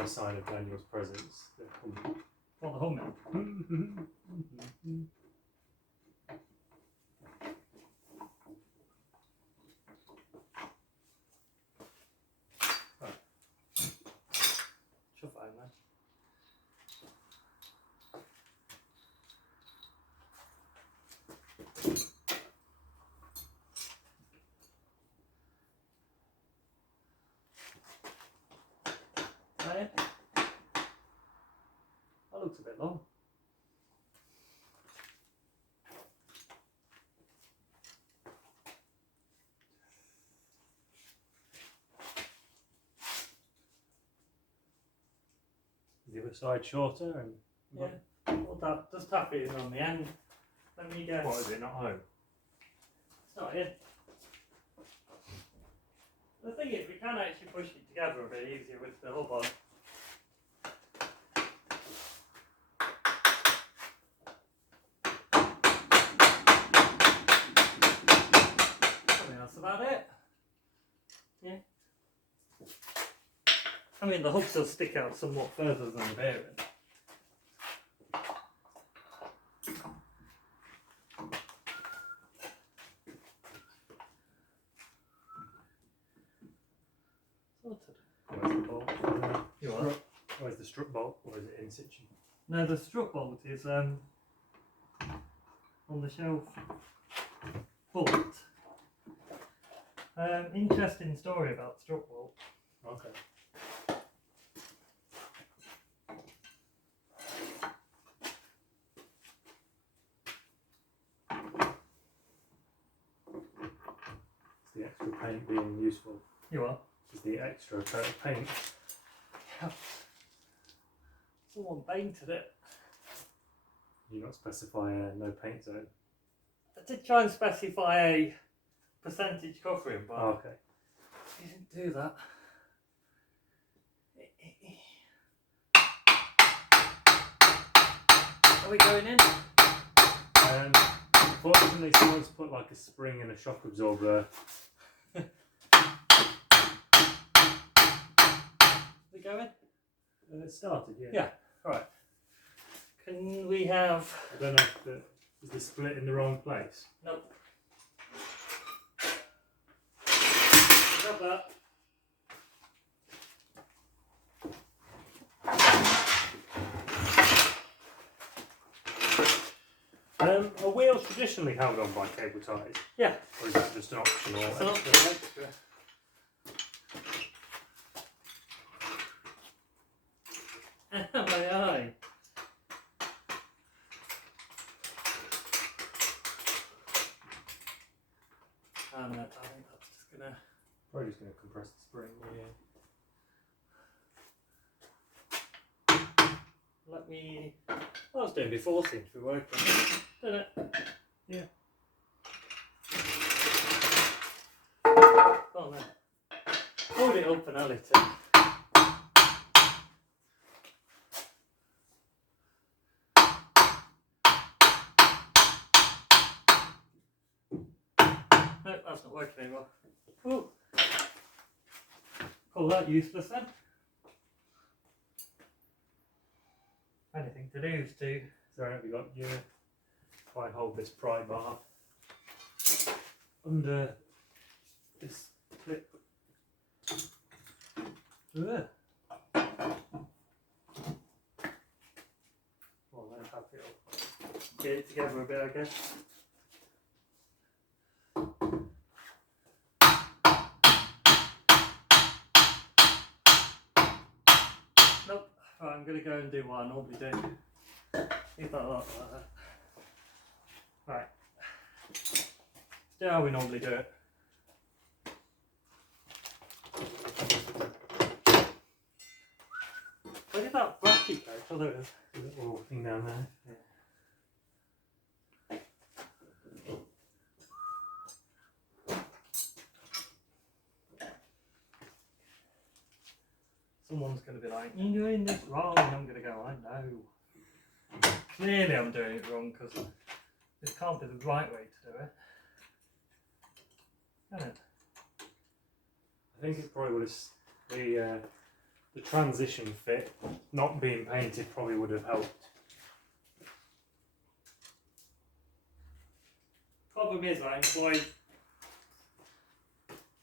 no sign of Daniel's presence. What, the humming? Right. Shove that in there. That looks a bit long. The other side shorter and Yeah. Well, just tap it in on the end. Let me guess. what is it? Not home. It's not in. The thing is, we can actually push it together a bit easier with the hub on. I think that's about it. Yeah. I mean, the hooks will stick out somewhat further than the bearing. Sorted. Where's the bolt? You are? Where's the strut bolt? Or is it in situ? No, the strut bolt is on the shelf. But interesting story about strut bolt. Okay. Is the extra paint being useful? You are? Is the extra coat of paint? Yeah. Someone painted it. You not specify a no paint zone? I did try and specify a percentage covering, but Oh, okay. you didn't do that. Are we going in? Unfortunately, someone's put like a spring and a shock absorber. Are we going? It started, yeah. Yeah, right. Can we have... I don't know if is the split in the wrong place? Nope. Grab that. Are wheels traditionally held on by cable ties? Yeah. Or is that just an optional It's an extra? optional extra. My eye. And I think that's just gonna... Probably just going to compress the spring. Yeah. Let me... What I was doing before seems to be working, didn't it? Yeah. Oh no. Hold it up and I'll hit it. No, that's not working anymore. Ooh. Call that useless then. Anything to do is to... So have you got your... Try and hold this pry bar under this clip. Ugh. Well, then tap it up. Get it together a bit, I guess. Nope. Right, I'm going to go and do what I normally do. Leave that like that. Right. Do how we normally do it. Look at that bracket though. Oh, there it is. Is it all thing down there? Yeah. Someone's going to be like, you're doing this wrong, and I'm going to go, I know. Clearly I'm doing it wrong because this can't be the right way to do it. Can it? I think it probably would have... The the transition fit not being painted probably would have helped. Problem is, I employ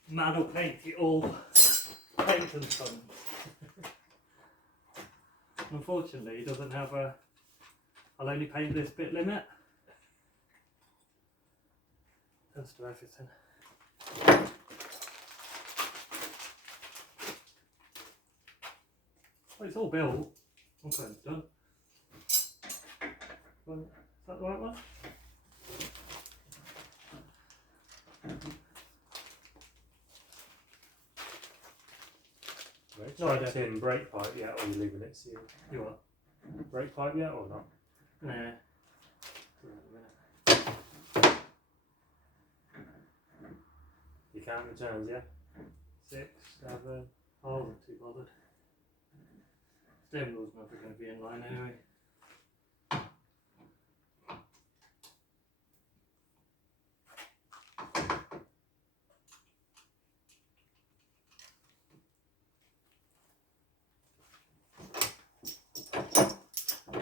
man will paint it all, paint and sons. Unfortunately, he doesn't have a I'll only paint this bit limit. Tends to everything. Well, it's all built. Okay, it's done. Well, is that the right one? No, I don't in brake pipe yet, or are you leaving it sealed? You what? Brake pipe yet or not? Nah. You count the turns, yeah? 6, 7. I wasn't too bothered. Steering wheel's never going to be in line anyway.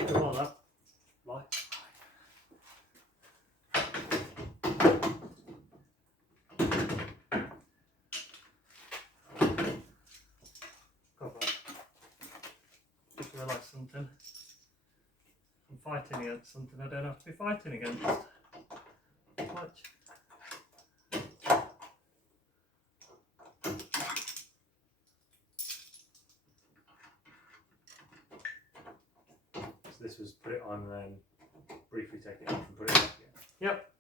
Come on up. Lie. Just realised something. I'm fighting against something I don't have to be fighting against. Watch. So this was put it on and then briefly take it off and put it back again. Yep.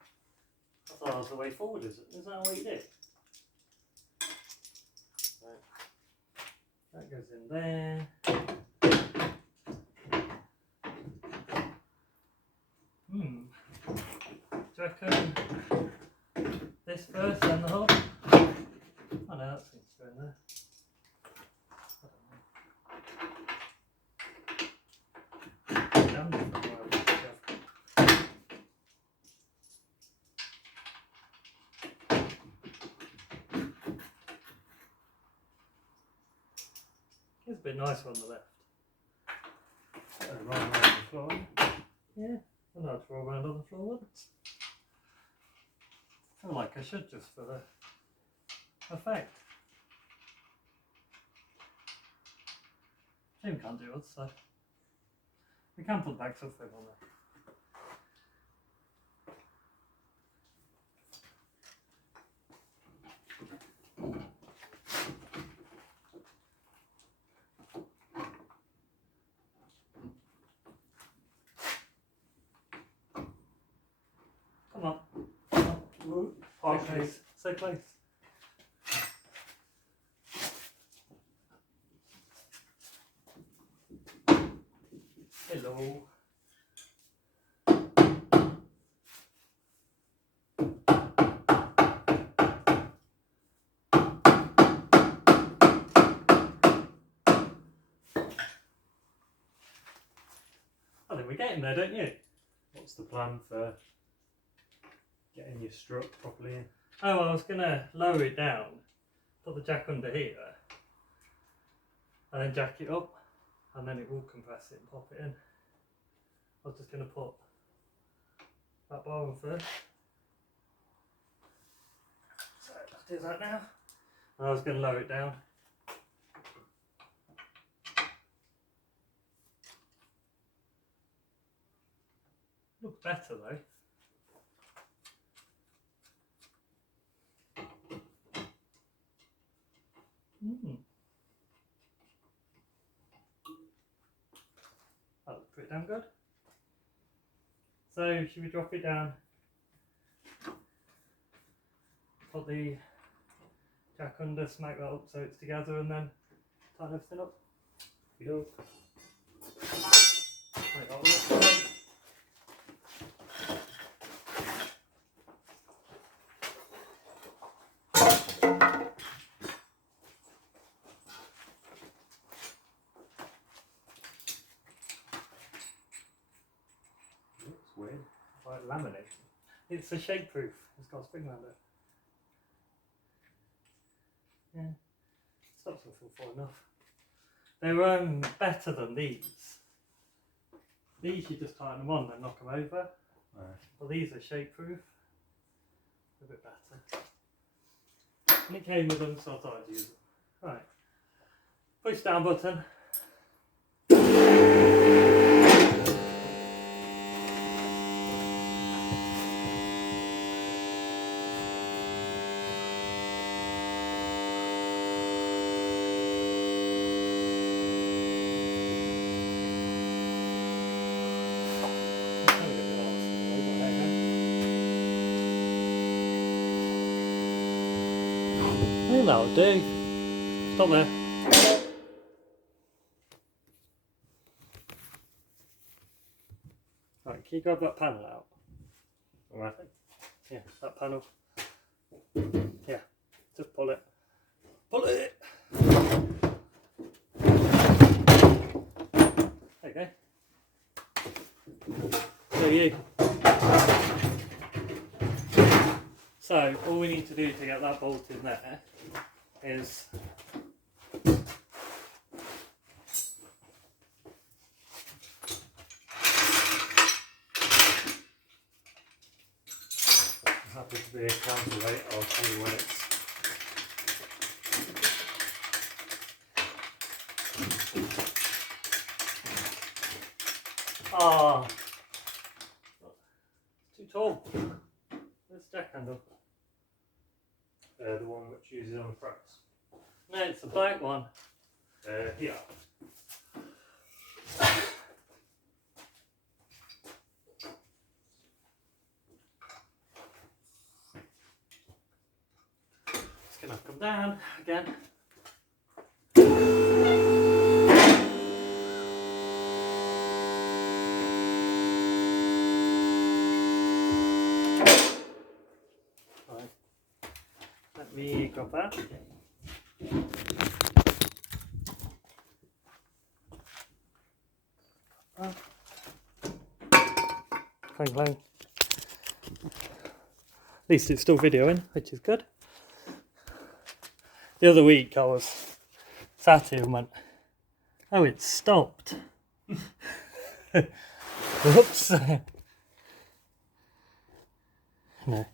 I thought that was the way forward, is it? Is that what you did? Right. That goes in there. Do you reckon this first, then the hub? Oh no, that seems to go in there. I don't know. Damn different wire. It's a bit nicer on the left. Right around the floor. Yeah, I know how to roll around on the floor once. I feel like I should just for the effect. Jim can't do it, so we can put back something on there. Come on. So close. So close. Hello. I think we're getting there, don't you? What's the plan for getting your strut properly in? Oh, I was going to lower it down, put the jack under here, and then jack it up, and then it will compress it and pop it in. I was just going to put that bar on first. So I'll do that now. And I was going to lower it down. Looks better though. That looks pretty damn good. So should we drop it down? Put the jack under, smack that up so it's together, and then tighten everything up. You Make that look great. looks weird. Like laminate. It's a shake proof. It's got a spring around it. Yeah. Stops them from falling off. They're better than these. These you just tighten them on and knock them over. Well, these are shape proof. A bit better. And it came with them, so I thought I'd use them. Right. Push down button. I think that'll do. Stop there. Right, can you grab that panel out? Alright. Yeah, that panel. Yeah, just pull it. Pull it! There you go. So you. So all we need to do to get that bolt in there is Happy to be a counterweight, I'll tell you when it's too tall. Where's the jack handle? the one which uses on the press. No, it's the black one. Here. It's gonna come down again. Right. Let me grab that. Clang clang. At least it's still videoing, which is good. The other week I was sat here and went, oh, it's stopped. Whoops. No,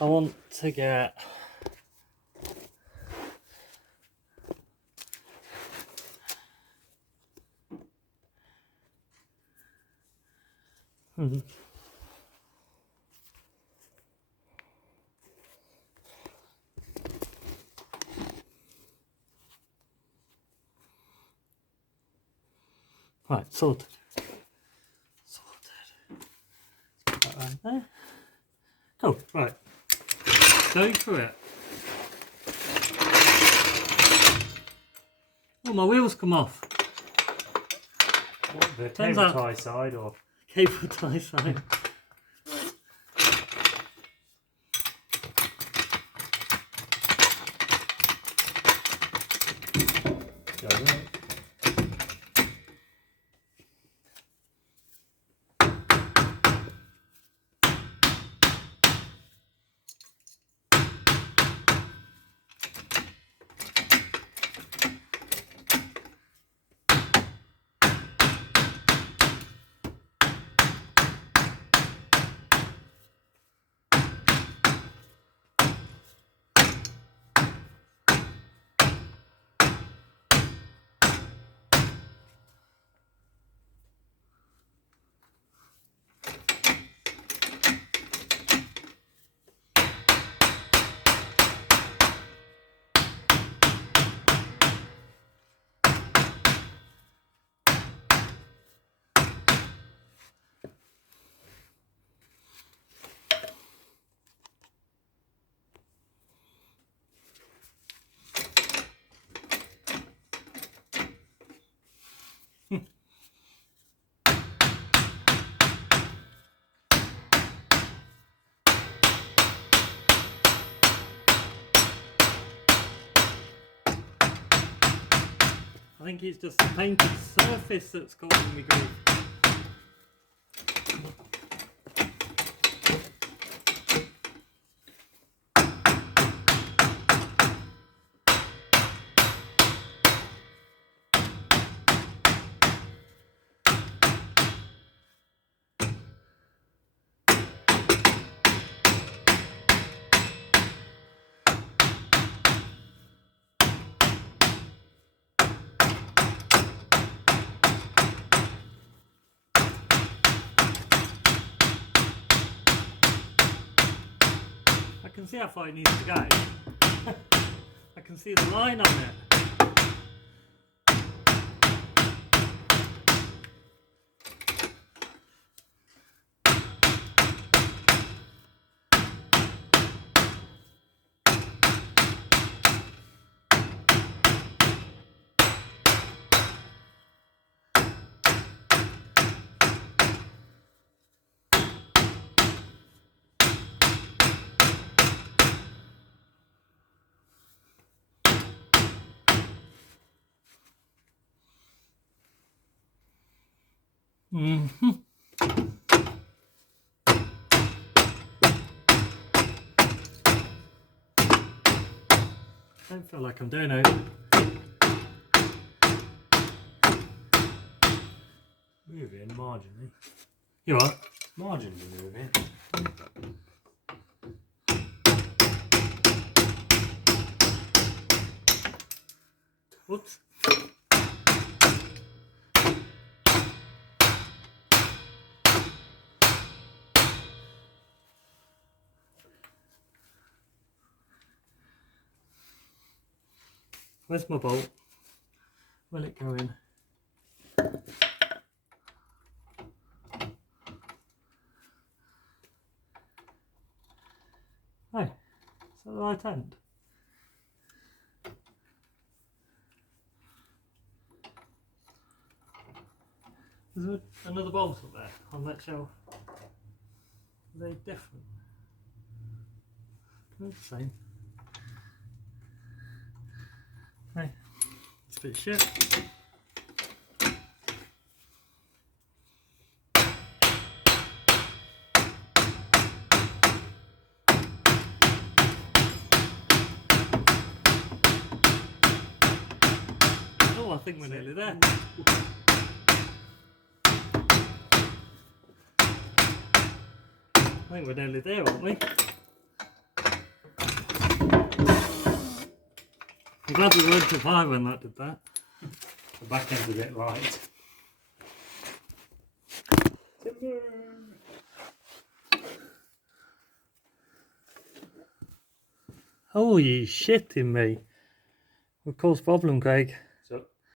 I want to get right, sorted. Put that right there. Cool, right. Going through it. Oh, my wheels come off. What, the Turns cable out- tie side or? Cable tie side. I think it's just the painted surface that's causing me grief. see how far it needs to go. I can see the line on it. Mm-hmm. Don't feel like I'm doing it. Moving marginally. You what? Marginally moving. Whoops. Where's my bolt? Will it go in? Oh, is that the right end? Is there another bolt up there on that shelf? Are they different? They're the same. Hey, it's a bit shit. Oh, I think we're nearly there. I think we're nearly there, aren't we? I'm glad we went to 5 when that did that. The back end's a bit light. Timber! Oh, you shitting me. What caused problem, Craig?